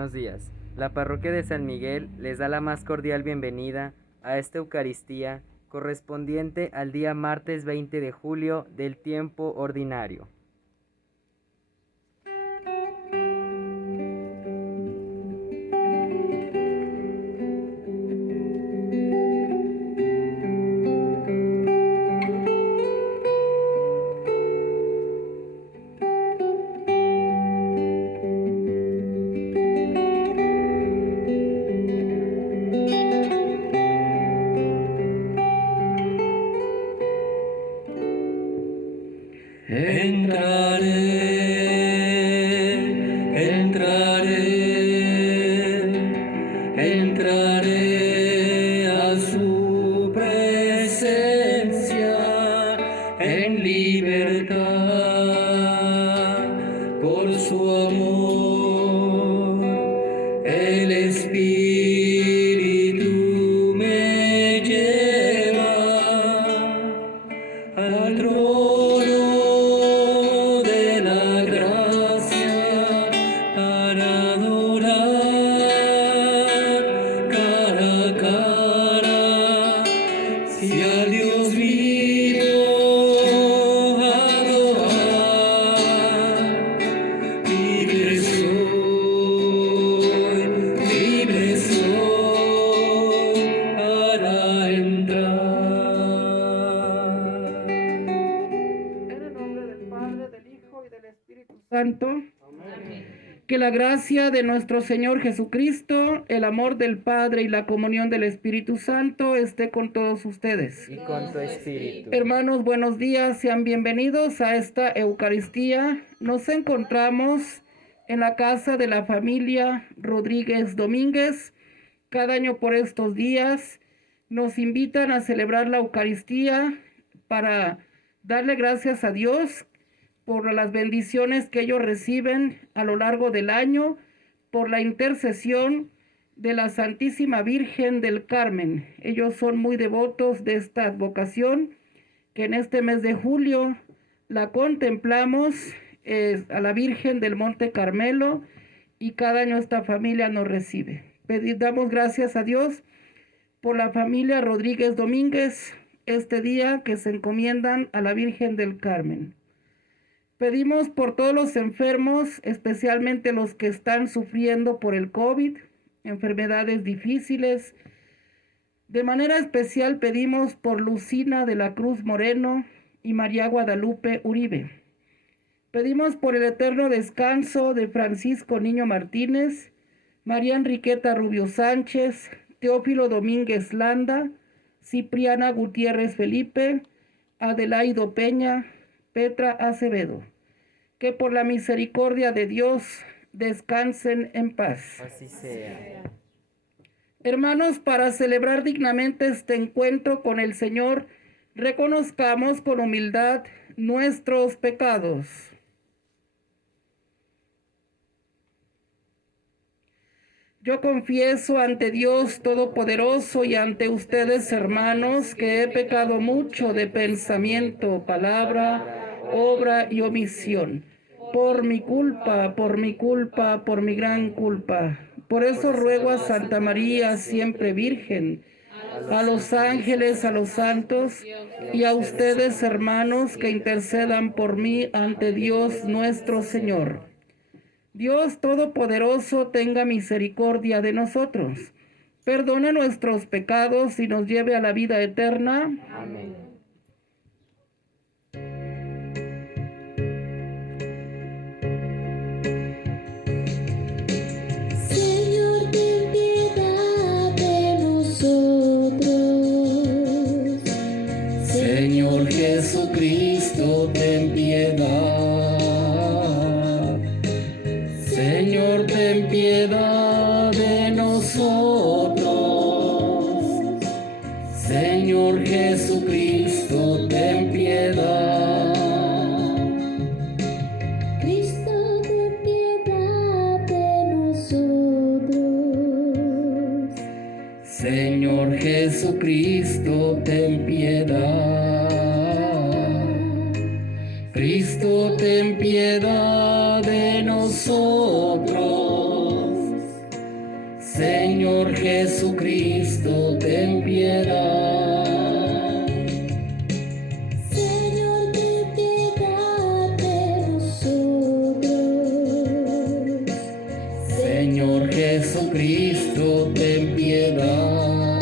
buenos días. La parroquia de San Miguel les da la más cordial bienvenida a esta Eucaristía correspondiente al día martes 20 de julio del tiempo ordinario. Entraré a su presencia en libertad por su amor. El Espíritu me lleva al trono de la gracia para adorar cara a cara, si a Dios vivo adorar. Libre soy para entrar. En el nombre del Padre, del Hijo y del Espíritu Santo. Amén. Que la gracia de nuestro Señor Jesucristo, el amor del Padre y la comunión del Espíritu Santo esté con todos ustedes. Y con tu espíritu. Hermanos, buenos días, sean bienvenidos a esta Eucaristía. Nos encontramos en la casa de la familia Rodríguez Domínguez. Cada año por estos días nos invitan a celebrar la Eucaristía para darle gracias a Dios por las bendiciones que ellos reciben a lo largo del año, por la intercesión de la Santísima Virgen del Carmen. Ellos son muy devotos de esta advocación, que en este mes de julio la contemplamos a la Virgen del Monte Carmelo, y cada año esta familia nos recibe. Damos gracias a Dios por la familia Rodríguez Domínguez, este día que se encomiendan a la Virgen del Carmen. Pedimos por todos los enfermos, especialmente los que están sufriendo por el COVID, enfermedades difíciles. De manera especial pedimos por Lucina de la Cruz Moreno y María Guadalupe Uribe. Pedimos por el eterno descanso de Francisco Niño Martínez, María Enriqueta Rubio Sánchez, Teófilo Domínguez Landa, Cipriana Gutiérrez Felipe, Adelaido Peña, Petra Acevedo. Que por la misericordia de Dios descansen en paz. Así sea. Hermanos, para celebrar dignamente este encuentro con el Señor, reconozcamos con humildad nuestros pecados. Yo confieso ante Dios Todopoderoso y ante ustedes, hermanos, que he pecado mucho de pensamiento, palabra, obra y omisión. Por mi culpa, por mi gran culpa. Por eso ruego a Santa María, siempre Virgen, a los ángeles, a los santos y a ustedes, hermanos, que intercedan por mí ante Dios nuestro Señor. Dios Todopoderoso tenga misericordia de nosotros, perdone nuestros pecados y nos lleve a la vida eterna. Amén. Señor, ten piedad de nosotros. Señor Jesucristo, ten piedad. Señor, ten piedad de nosotros. Señor Jesucristo, ten piedad. Cristo, ten piedad de nosotros. Señor Jesucristo, ten piedad. Cristo, ten piedad de nosotros. Señor Jesucristo, ten piedad. Señor, ten piedad de nosotros. Señor Jesucristo, ten piedad.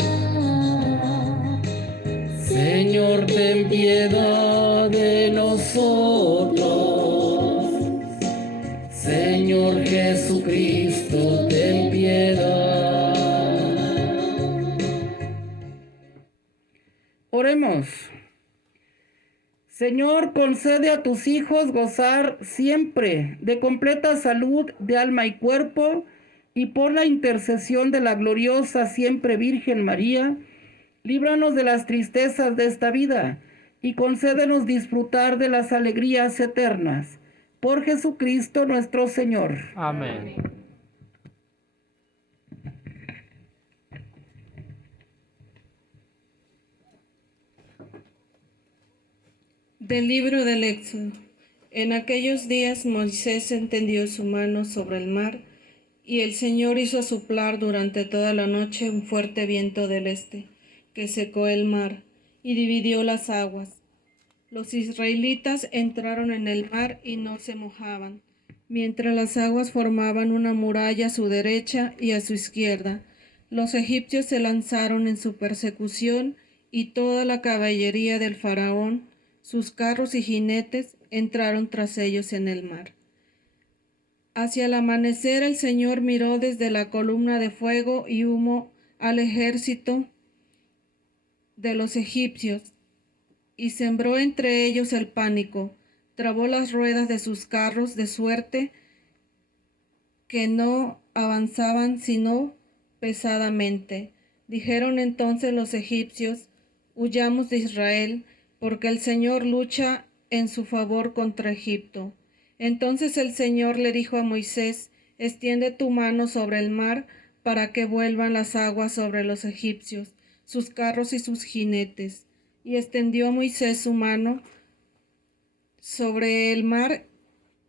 Señor, ten piedad de nosotros. Señor Jesucristo, ten piedad. Oremos. Señor, concede a tus hijos gozar siempre de completa salud de alma y cuerpo, y por la intercesión de la gloriosa siempre Virgen María, líbranos de las tristezas de esta vida y concédenos disfrutar de las alegrías eternas. Por Jesucristo nuestro Señor. Amén. Del libro del Éxodo. En aquellos días Moisés extendió su mano sobre el mar, y el Señor hizo soplar durante toda la noche un fuerte viento del este, que secó el mar y dividió las aguas. Los israelitas entraron en el mar y no se mojaban, mientras las aguas formaban una muralla a su derecha y a su izquierda. Los egipcios se lanzaron en su persecución, y toda la caballería del faraón, sus carros y jinetes, entraron tras ellos en el mar. Hacia el amanecer el Señor miró desde la columna de fuego y humo al ejército de los egipcios, y sembró entre ellos el pánico. Trabó las ruedas de sus carros de suerte que no avanzaban sino pesadamente. Dijeron entonces los egipcios: huyamos de Israel, porque el Señor lucha en su favor contra Egipto. Entonces el Señor le dijo a Moisés: extiende tu mano sobre el mar para que vuelvan las aguas sobre los egipcios, sus carros y sus jinetes. Y extendió Moisés su mano sobre el mar,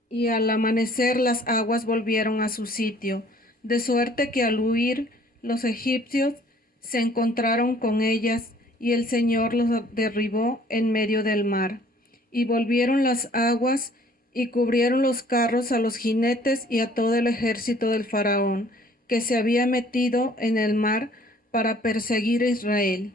y al amanecer las aguas volvieron a su sitio, de suerte que al huir los egipcios se encontraron con ellas, y el Señor los derribó en medio del mar. Y volvieron las aguas y cubrieron los carros, a los jinetes y a todo el ejército del faraón, que se había metido en el mar para perseguir a Israel.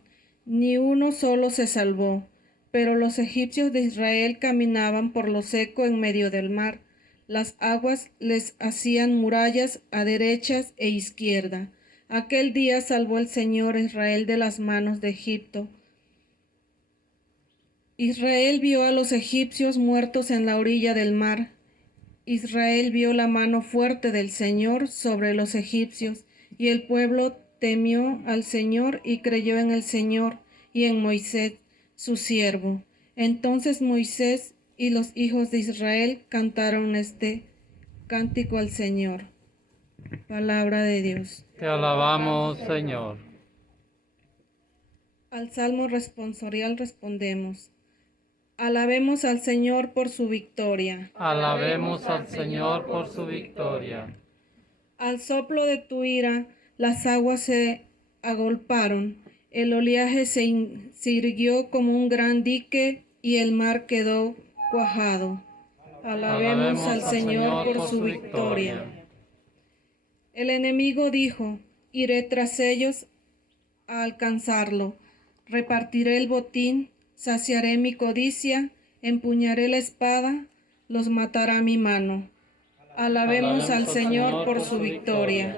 Ni uno solo se salvó, pero los egipcios de Israel caminaban por lo seco en medio del mar. Las aguas les hacían murallas a derecha e izquierda. Aquel día salvó el Señor a Israel de las manos de Egipto. Israel vio a los egipcios muertos en la orilla del mar. Israel vio la mano fuerte del Señor sobre los egipcios, y el pueblo temió al Señor y creyó en el Señor y en Moisés, su siervo. Entonces Moisés y los hijos de Israel cantaron este cántico al Señor. Palabra de Dios. Te alabamos, Señor. Al Salmo responsorial respondemos: alabemos al Señor por su victoria. Alabemos al Señor por su victoria. Al soplo de tu ira, las aguas se agolparon, el oleaje se irguió como un gran dique, y el mar quedó cuajado. Alabemos al Señor por su victoria. El enemigo dijo: iré tras ellos a alcanzarlo, repartiré el botín, saciaré mi codicia, empuñaré la espada, los matará mi mano. Alabemos al Señor por su victoria.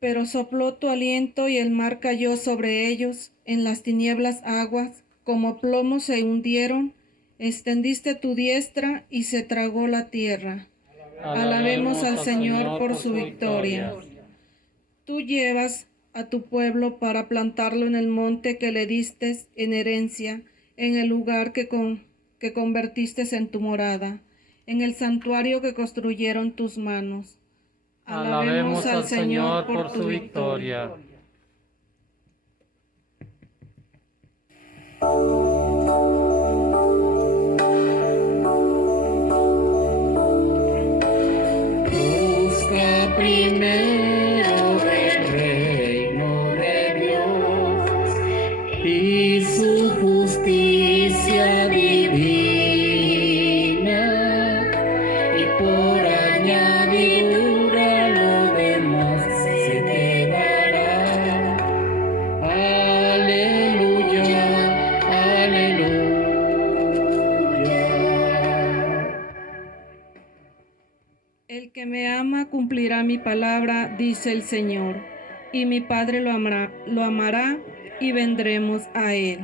Pero sopló tu aliento y el mar cayó sobre ellos, en las tinieblas aguas, como plomo se hundieron, extendiste tu diestra y se tragó la tierra. Alabemos al Señor por su victoria. Tú llevas a tu pueblo para plantarlo en el monte que le diste en herencia, en el lugar que convertiste en tu morada, en el santuario que construyeron tus manos. Alabemos al Señor por su victoria. Busca primero el mi palabra, dice el Señor, y mi Padre lo amará y vendremos a él.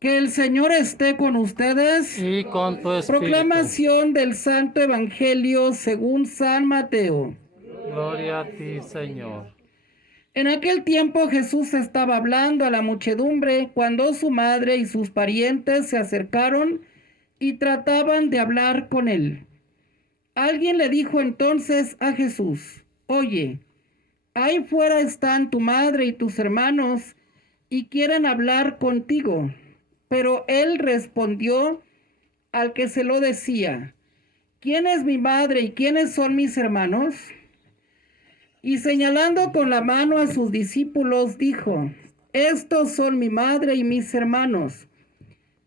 Que el Señor esté con ustedes. Y con tu espíritu. Proclamación del Santo Evangelio según San Mateo. Gloria a ti, Señor. En aquel tiempo Jesús estaba hablando a la muchedumbre cuando su madre y sus parientes se acercaron y trataban de hablar con él. Alguien le dijo entonces a Jesús: Oye, ahí fuera están tu madre y tus hermanos y quieren hablar contigo. Pero él respondió al que se lo decía: ¿Quién es mi madre y quiénes son mis hermanos? Y señalando con la mano a sus discípulos, dijo: Estos son mi madre y mis hermanos.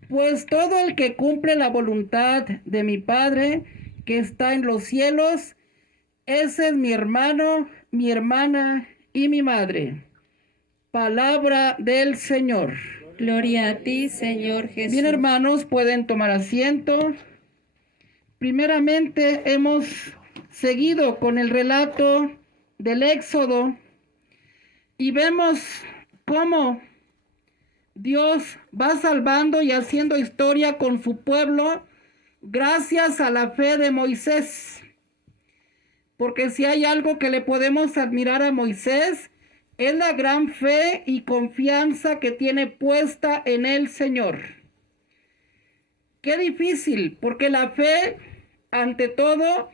Pues todo el que cumple la voluntad de mi Padre que está en los cielos, ese es mi hermano, mi hermana y mi madre. Palabra del Señor. Gloria a ti, Señor Jesús. Bien, hermanos, pueden tomar asiento. Primeramente, hemos seguido con el relato del Éxodo y vemos cómo Dios va salvando y haciendo historia con su pueblo gracias a la fe de Moisés. Porque si hay algo que le podemos admirar a Moisés, es la gran fe y confianza que tiene puesta en el Señor. Qué difícil, porque la fe, ante todo,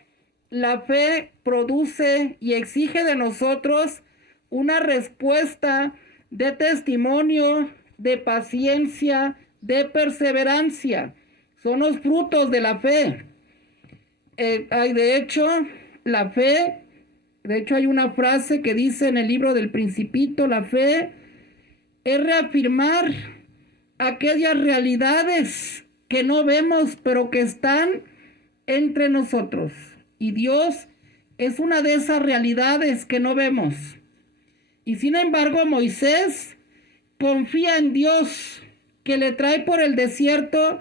la fe produce y exige de nosotros una respuesta de testimonio, de paciencia, de perseverancia. Son los frutos de la fe. De hecho, hay una frase que dice en el libro del Principito: la fe es reafirmar aquellas realidades que no vemos, pero que están entre nosotros. Y Dios es una de esas realidades que no vemos. Y sin embargo, Moisés confía en Dios, que le trae por el desierto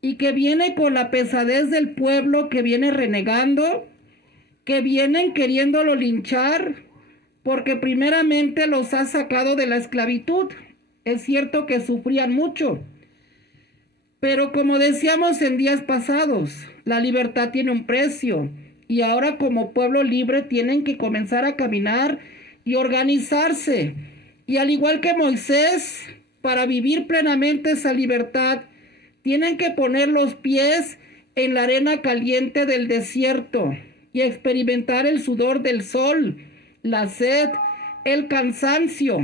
y que viene con la pesadez del pueblo, que viene renegando, que vienen queriéndolo linchar, porque primeramente los ha sacado de la esclavitud. Es cierto que sufrían mucho, pero como decíamos en días pasados, la libertad tiene un precio, y ahora como pueblo libre tienen que comenzar a caminar y organizarse. Y al igual que Moisés, para vivir plenamente esa libertad, tienen que poner los pies en la arena caliente del desierto y experimentar el sudor del sol, la sed, el cansancio.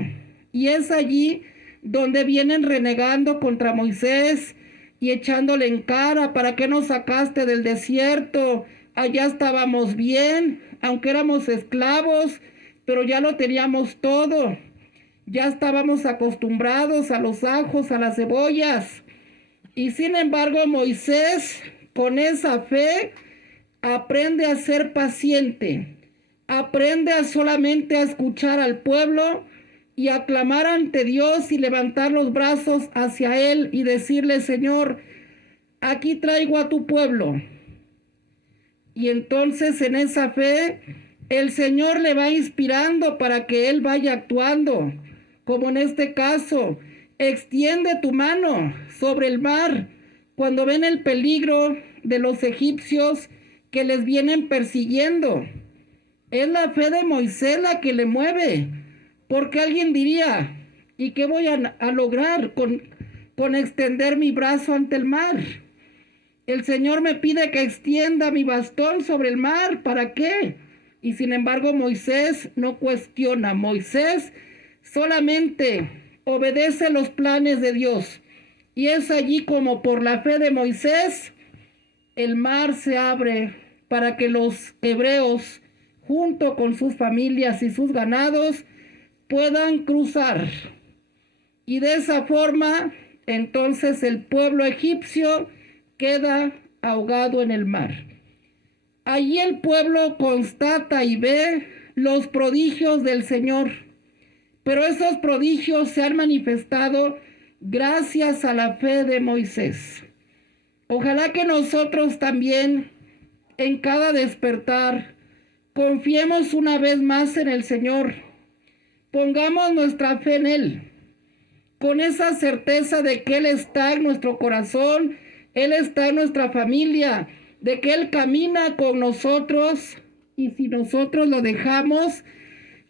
Y es allí donde vienen renegando contra Moisés y echándole en cara: ¿para qué nos sacaste del desierto? Allá estábamos bien, aunque éramos esclavos, pero ya lo teníamos todo. Ya estábamos acostumbrados a los ajos, a las cebollas. Y sin embargo, Moisés, con esa fe, aprende a ser paciente, aprende a solamente a escuchar al pueblo y a clamar ante Dios y levantar los brazos hacia Él y decirle: Señor, aquí traigo a tu pueblo. Y entonces en esa fe el Señor le va inspirando para que Él vaya actuando, como en este caso: extiende tu mano sobre el mar cuando ven el peligro de los egipcios que les vienen persiguiendo. Es la fe de Moisés la que le mueve, porque alguien diría: ¿y qué voy a lograr con extender mi brazo ante el mar? El Señor me pide que extienda mi bastón sobre el mar, ¿para qué? Y sin embargo Moisés no cuestiona. Moisés solamente obedece los planes de Dios. Y es allí como por la fe de Moisés el mar se abre para que los hebreos, junto con sus familias y sus ganados, puedan cruzar. Y de esa forma Entonces el pueblo egipcio queda ahogado en el mar. Allí el pueblo constata y ve los prodigios del Señor, pero esos prodigios se han manifestado gracias a la fe de Moisés. Ojalá que nosotros también, en cada despertar, confiemos una vez más en el Señor, pongamos nuestra fe en Él, con esa certeza de que Él está en nuestro corazón, Él está en nuestra familia, de que Él camina con nosotros, y si nosotros lo dejamos,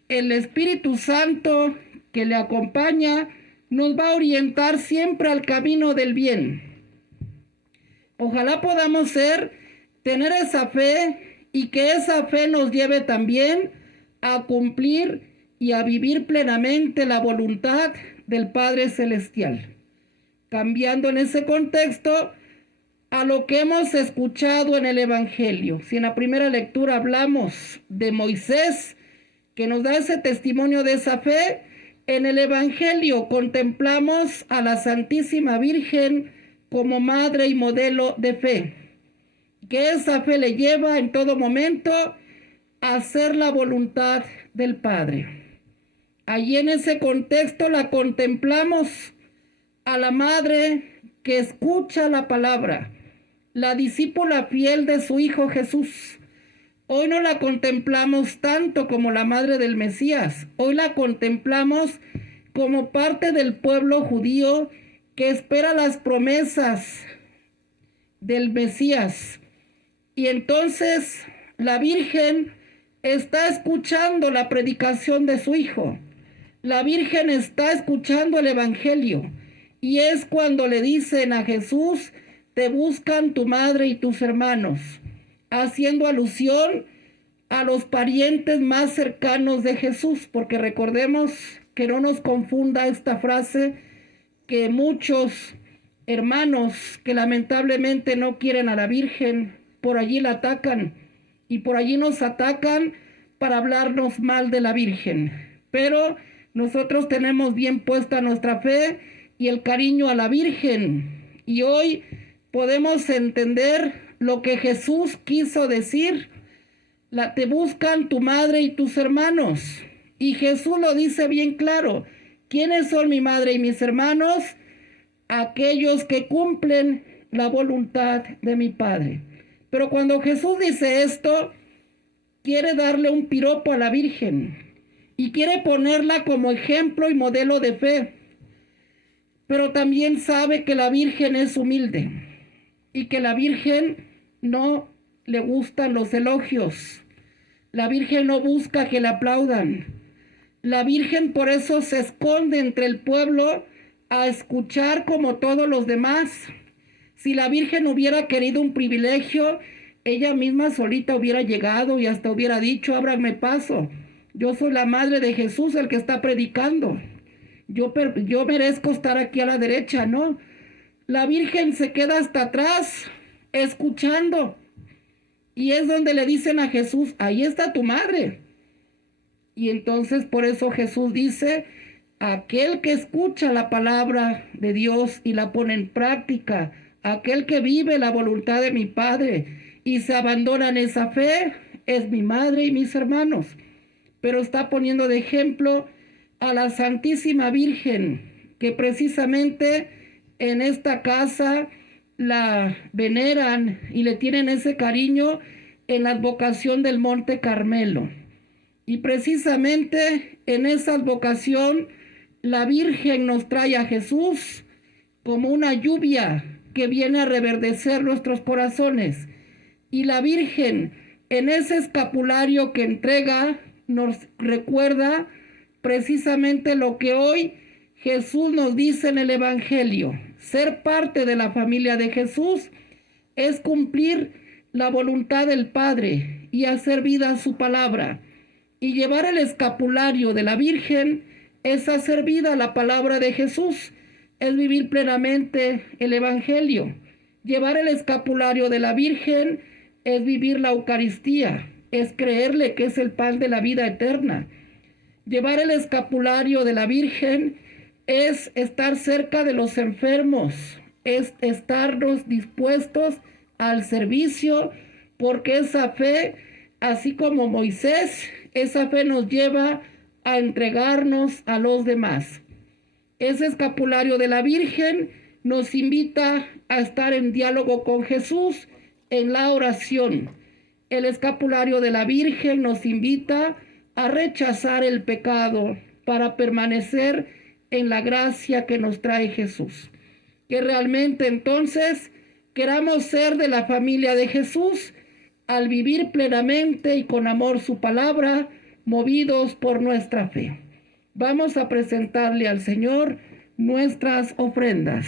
el Espíritu Santo que le acompaña nos va a orientar siempre al camino del bien. Ojalá podamos tener esa fe, y que esa fe nos lleve también a cumplir y a vivir plenamente la voluntad del Padre Celestial. Cambiando en ese contexto a lo que hemos escuchado en el Evangelio. Si en la primera lectura hablamos de Moisés, que nos da ese testimonio de esa fe, en el Evangelio contemplamos a la Santísima Virgen como madre y modelo de fe, que esa fe le lleva en todo momento a hacer la voluntad del Padre. Allí en ese contexto la contemplamos a la madre que escucha la palabra, la discípula fiel de su Hijo Jesús. Hoy no la contemplamos tanto como la madre del Mesías, hoy la contemplamos como parte del pueblo judío que espera las promesas del Mesías. Y entonces la Virgen está escuchando la predicación de su Hijo. La Virgen está escuchando el Evangelio. Y es cuando le dicen a Jesús: te buscan tu madre y tus hermanos, haciendo alusión a los parientes más cercanos de Jesús, porque recordemos que no nos confunda esta frase, que muchos hermanos que lamentablemente no quieren a la Virgen, por allí la atacan, y por allí nos atacan para hablarnos mal de la Virgen. Pero nosotros tenemos bien puesta nuestra fe y el cariño a la Virgen, y hoy podemos entender lo que Jesús quiso decir: te buscan tu madre y tus hermanos. Y Jesús lo dice bien claro: ¿quiénes son mi madre y mis hermanos? Aquellos que cumplen la voluntad de mi Padre. Pero cuando Jesús dice esto, quiere darle un piropo a la Virgen y quiere ponerla como ejemplo y modelo de fe. Pero también sabe que la Virgen es humilde y que la Virgen no le gustan los elogios. La Virgen no busca que le aplaudan. La Virgen por eso se esconde entre el pueblo a escuchar como todos los demás. Si la Virgen hubiera querido un privilegio, ella misma solita hubiera llegado y hasta hubiera dicho: ábranme paso, yo soy la madre de Jesús, el que está predicando. Yo merezco estar aquí a la derecha, ¿no? La Virgen se queda hasta atrás, escuchando. Y es donde le dicen a Jesús: ahí está tu madre. Y entonces por eso Jesús dice: aquel que escucha la palabra de Dios y la pone en práctica, aquel que vive la voluntad de mi Padre y se abandona en esa fe, es mi madre y mis hermanos. Pero está poniendo de ejemplo a la Santísima Virgen, que precisamente en esta casa la veneran y le tienen ese cariño en la advocación del Monte Carmelo. Y precisamente en esa advocación la Virgen nos trae a Jesús como una lluvia que viene a reverdecer nuestros corazones. Y la Virgen en ese escapulario que entrega nos recuerda precisamente lo que hoy Jesús nos dice en el Evangelio: ser parte de la familia de Jesús es cumplir la voluntad del Padre y hacer vida a su palabra. Y llevar el escapulario de la Virgen es hacer vida a la palabra de Jesús, es vivir plenamente el Evangelio. Llevar el escapulario de la Virgen es vivir la Eucaristía, es creerle que es el pan de la vida eterna. Llevar el escapulario de la Virgen es estar cerca de los enfermos, es estarnos dispuestos al servicio, porque esa fe, así como Moisés, esa fe nos lleva a entregarnos a los demás. Ese escapulario de la Virgen nos invita a estar en diálogo con Jesús en la oración. El escapulario de la Virgen nos invita a rechazar el pecado para permanecer en la gracia que nos trae Jesús. Que realmente entonces queramos ser de la familia de Jesús al vivir plenamente y con amor su palabra, movidos por nuestra fe. Vamos a presentarle al Señor nuestras ofrendas.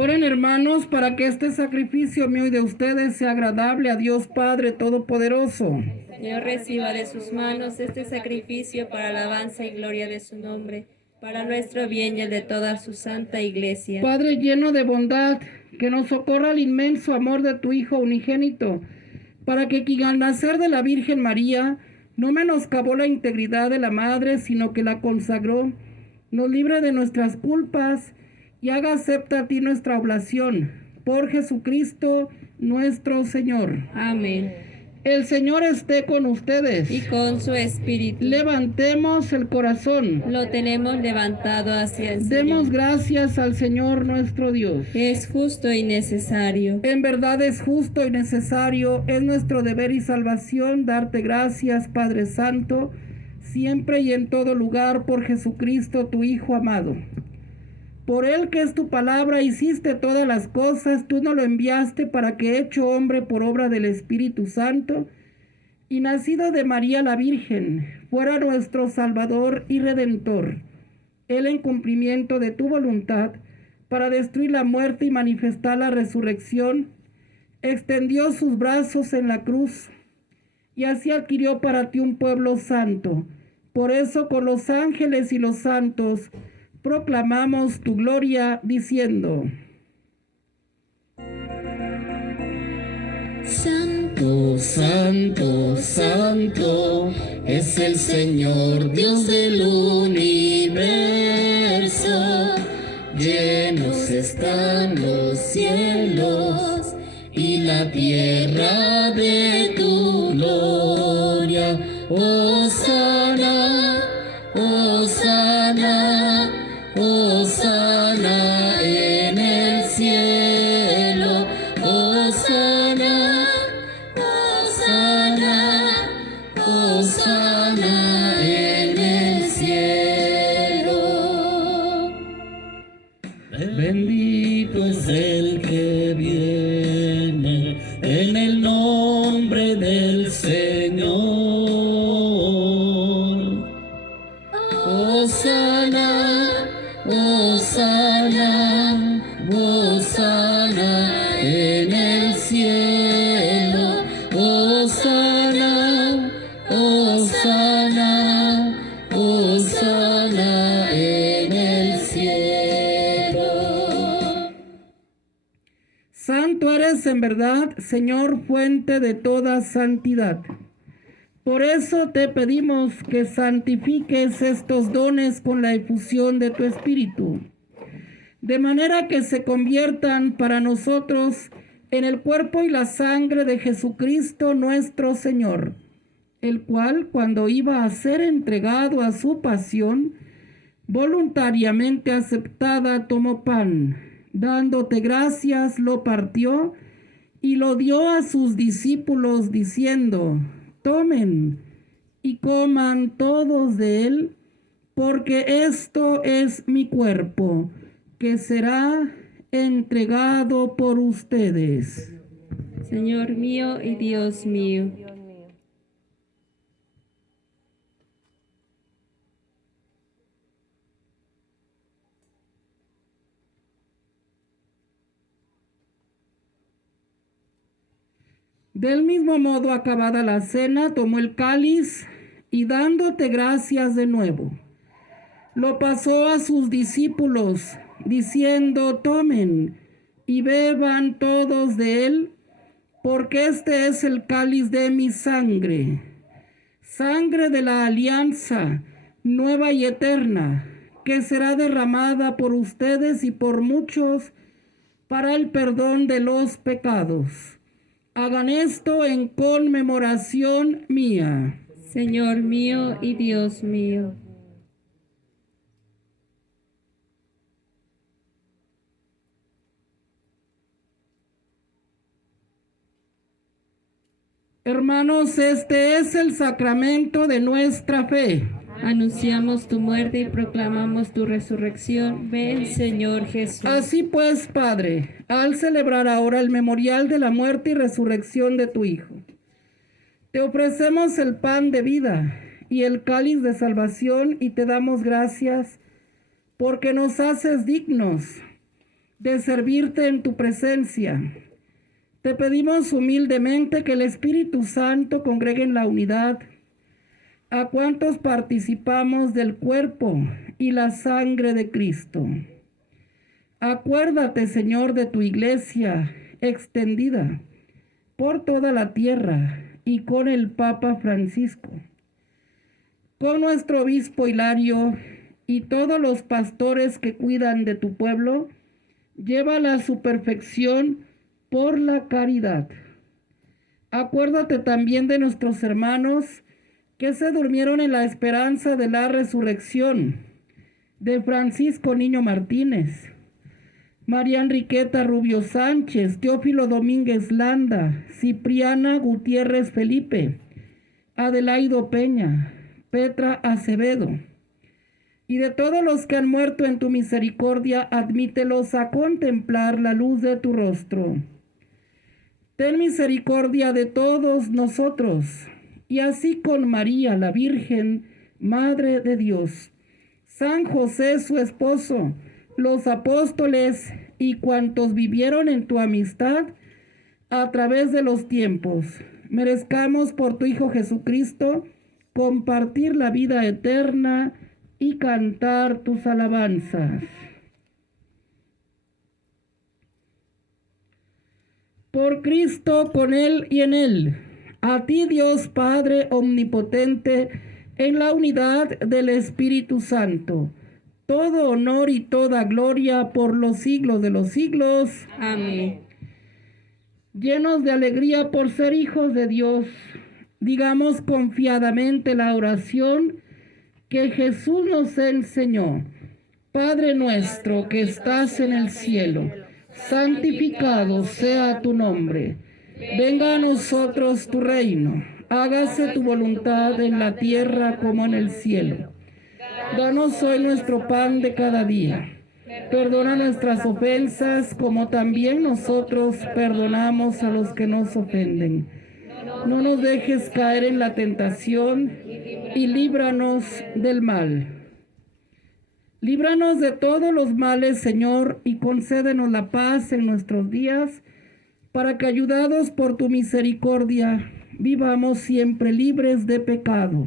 Oren, hermanos, para que este sacrificio mío y de ustedes sea agradable a Dios Padre Todopoderoso. Dios reciba de sus manos este sacrificio para alabanza y gloria de su nombre, para nuestro bien y el de toda su santa iglesia. Padre lleno de bondad, que nos socorra el inmenso amor de tu Hijo unigénito, para que quien al nacer de la Virgen María no menoscabó la integridad de la Madre, sino que la consagró, nos libre de nuestras culpas y haga acepta a ti nuestra oblación. Por Jesucristo nuestro Señor. Amén. El Señor esté con ustedes. Y con su espíritu. Levantemos el corazón. Lo tenemos levantado hacia el Demos Señor. gracias al Señor nuestro Dios. Es justo y necesario. En verdad es justo y necesario, es nuestro deber y salvación darte gracias, Padre Santo, siempre y en todo lugar, por Jesucristo, tu Hijo amado. Por Él, que es tu palabra, hiciste todas las cosas, tú nos lo enviaste para que, hecho hombre por obra del Espíritu Santo, y nacido de María la Virgen, fuera nuestro Salvador y Redentor. Él, en cumplimiento de tu voluntad, para destruir la muerte y manifestar la resurrección, extendió sus brazos en la cruz, y así adquirió para ti un pueblo santo. Por eso, con los ángeles y los santos, proclamamos tu gloria diciendo: Santo, santo, santo, es el Señor Dios del universo. Llenos están los cielos y la tierra de tu gloria. Hosana, hosana, hosana en el cielo. Hosana, hosana, hosana en el cielo. Bendito es el que viene en el nombre del Señor. Santo eres en verdad, Señor, fuente de toda santidad. Por eso te pedimos que santifiques estos dones con la efusión de tu Espíritu, de manera que se conviertan para nosotros en el cuerpo y la sangre de Jesucristo nuestro Señor, el cual, cuando iba a ser entregado a su pasión, voluntariamente aceptada, tomó pan, dándote gracias, lo partió y lo dio a sus discípulos, diciendo: tomen y coman todos de él, porque esto es mi cuerpo, que será entregado por ustedes. Señor mío y Dios mío. Del mismo modo, acabada la cena, tomó el cáliz y dándote gracias de nuevo, lo pasó a sus discípulos, diciendo: tomen y beban todos de él, porque este es el cáliz de mi sangre, sangre de la alianza nueva y eterna, que será derramada por ustedes y por muchos para el perdón de los pecados. Hagan esto en conmemoración mía. Señor mío y Dios mío. Hermanos, este es el sacramento de nuestra fe. Anunciamos tu muerte y proclamamos tu resurrección. Ven, Señor Jesús. Así pues, Padre, al celebrar ahora el memorial de la muerte y resurrección de tu Hijo, te ofrecemos el pan de vida y el cáliz de salvación y te damos gracias porque nos haces dignos de servirte en tu presencia. Te pedimos humildemente que el Espíritu Santo congregue en la unidad a cuantos participamos del cuerpo y la sangre de Cristo. Acuérdate, Señor, de tu iglesia extendida por toda la tierra y con el Papa Francisco, con nuestro obispo Hilario y todos los pastores que cuidan de tu pueblo. Llévala a su perfección por la caridad. Acuérdate también de nuestros hermanos que se durmieron en la esperanza de la resurrección, de Francisco Niño Martínez, María Enriqueta Rubio Sánchez, Teófilo Domínguez Landa, Cipriana Gutiérrez Felipe, Adelaido Peña, Petra Acevedo, y de todos los que han muerto en tu misericordia, admítelos a contemplar la luz de tu rostro. Ten misericordia de todos nosotros, y así con María, la Virgen, Madre de Dios, San José, su esposo, los apóstoles y cuantos vivieron en tu amistad a través de los tiempos, merezcamos por tu Hijo Jesucristo compartir la vida eterna y cantar tus alabanzas. Por Cristo, con Él y en Él, a ti, Dios Padre omnipotente, en la unidad del Espíritu Santo, todo honor y toda gloria por los siglos de los siglos. Amén. Llenos de alegría por ser hijos de Dios, digamos confiadamente la oración que Jesús nos enseñó. Padre nuestro que estás en el cielo, santificado sea tu nombre. Venga a nosotros tu reino, hágase tu voluntad en la tierra como en el cielo. Danos hoy nuestro pan de cada día. Perdona nuestras ofensas como también nosotros perdonamos a los que nos ofenden. No nos dejes caer en la tentación y líbranos del mal. Líbranos de todos los males, Señor, y concédenos la paz en nuestros días, para que, ayudados por tu misericordia, vivamos siempre libres de pecado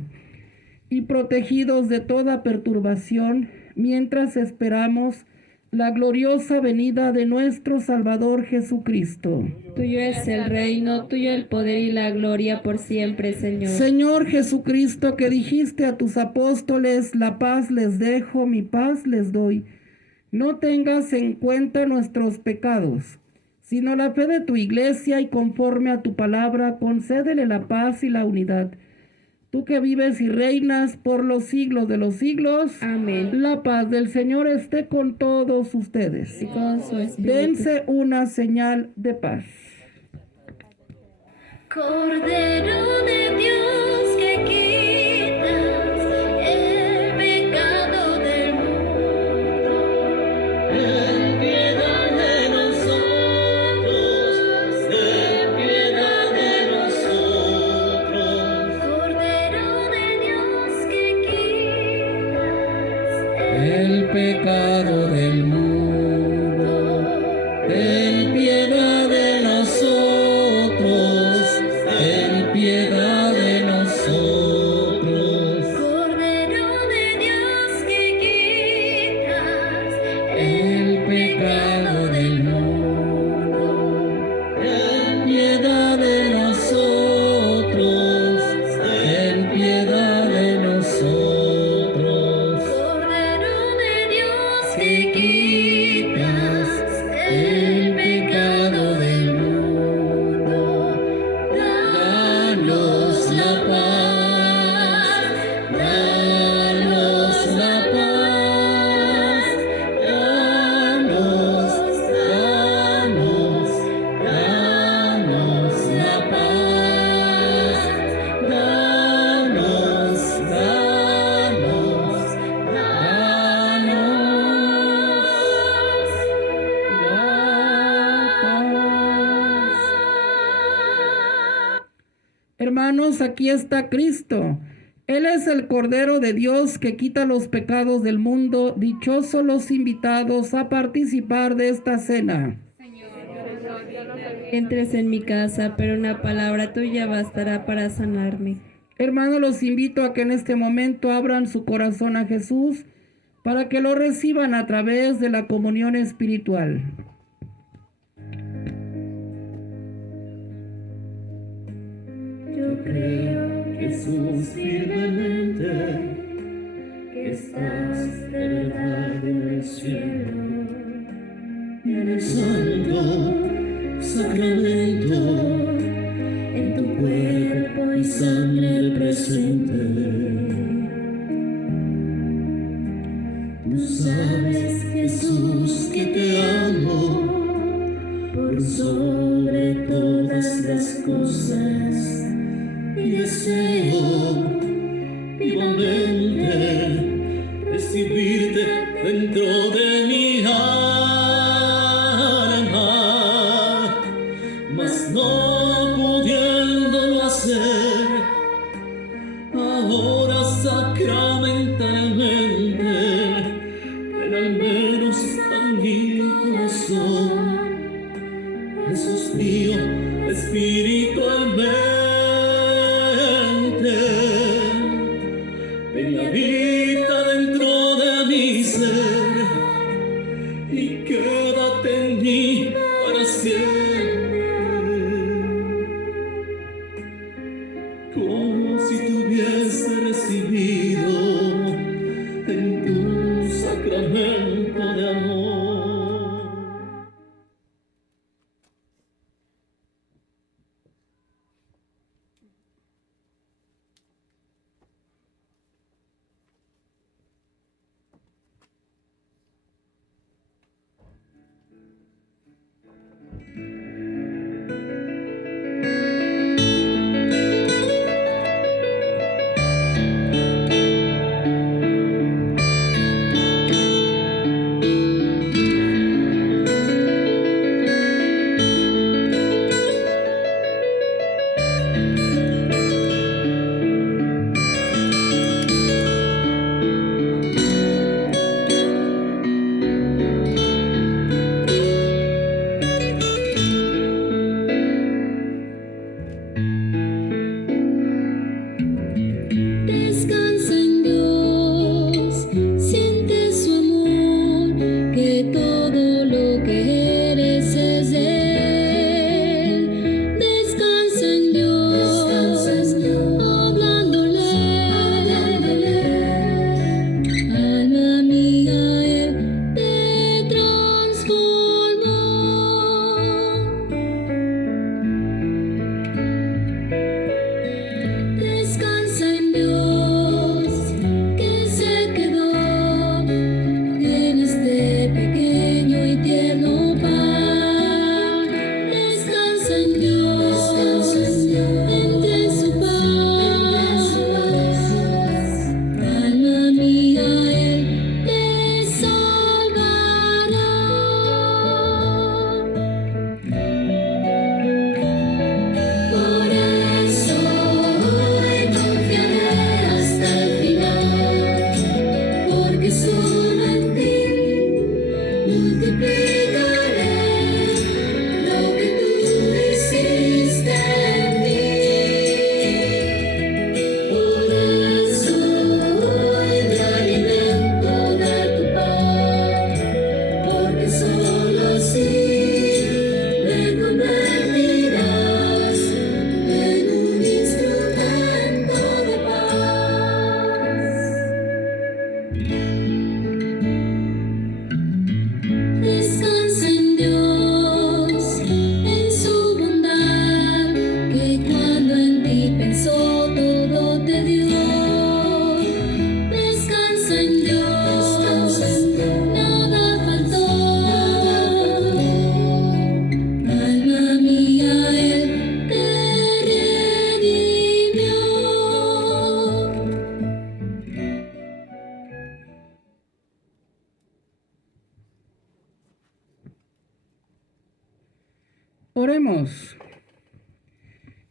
y protegidos de toda perturbación, mientras esperamos la gloriosa venida de nuestro Salvador Jesucristo. Tuyo es el reino, tuyo el poder y la gloria por siempre, Señor. Señor Jesucristo, que dijiste a tus apóstoles, la paz les dejo, mi paz les doy. No tengas en cuenta nuestros pecados, sino la fe de tu iglesia, y conforme a tu palabra, concédele la paz y la unidad. Tú que vives y reinas por los siglos de los siglos. Amén. La paz del Señor esté con todos ustedes. Y con su espíritu. Dense una señal de paz. Cordero de Dios que quitas el pecado del mundo, Ten piedad de nosotros, ten piedad de nosotros. Cordero de Dios que quitas El pecado del mundo, ten piedad de nosotros, ten piedad de nosotros. Cordero de Dios que quitas El pecado del mundo, ten piedad de nosotros, ten piedad de nosotros. Cordero de Dios que quitas El pecado del mundo, danos la paz, danos la paz, danos, danos, danos la paz, danos, danos, Hermanos, aquí está Cristo. Él es el Cordero de Dios que quita los pecados del mundo. Dichosos los invitados a participar de esta cena. Entres en mi casa, pero una palabra tuya bastará para sanarme. Hermanos, los invito a que en este momento abran su corazón a Jesús para que lo reciban a través de la comunión espiritual. Yo creo, Jesús, firmemente, que estás de verdad en el cielo. y en el santo sacramento, En tu cuerpo y sangre presente. tú sabes, Jesús, que te amo, Por sobre todas las cosas, y deseo vivamente recibirte dentro de mi alma, mas no pudiéndolo hacer ahora sacramentalmente, ven al menos a mi corazón, Jesús mío, espiritualmente. Ven y habita dentro de mi ser y quédate en mí para siempre, como si te hubiese recibido en tu sacramento de amor. Oremos.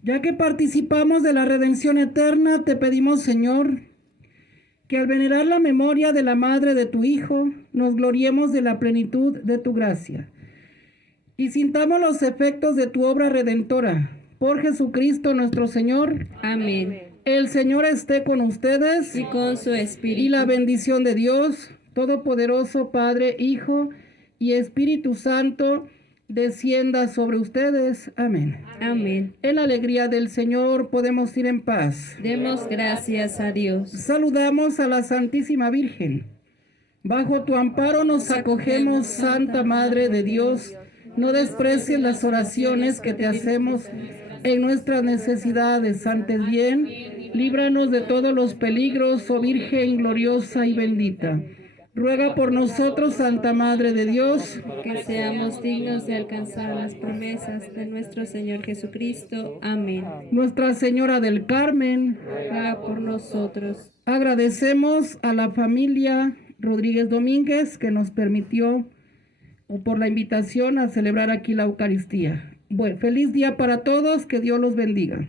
Ya que participamos de la redención eterna, te pedimos, Señor, que al venerar la memoria de la madre de tu Hijo, nos gloriemos de la plenitud de tu gracia y sintamos los efectos de tu obra redentora. Por Jesucristo nuestro Señor. Amén. El Señor esté con ustedes. Y con su espíritu. Y la bendición de Dios Todopoderoso, Padre, Hijo y Espíritu Santo, descienda sobre ustedes. Amén. Amén. En la alegría del Señor podemos ir en paz. Demos gracias a Dios. Saludamos a la Santísima Virgen. Bajo tu amparo nos acogemos, Santa Madre de Dios. No desprecies las oraciones que te hacemos en nuestras necesidades. Antes bien, líbranos de todos los peligros, oh Virgen gloriosa y bendita. Ruega por nosotros, Santa Madre de Dios, Que seamos dignos de alcanzar las promesas de nuestro Señor Jesucristo. Amén. Nuestra Señora del Carmen. Ruega por nosotros. Agradecemos a la familia Rodríguez Domínguez que nos permitió o por la invitación a celebrar aquí la Eucaristía. Bueno, feliz día para todos, que Dios los bendiga.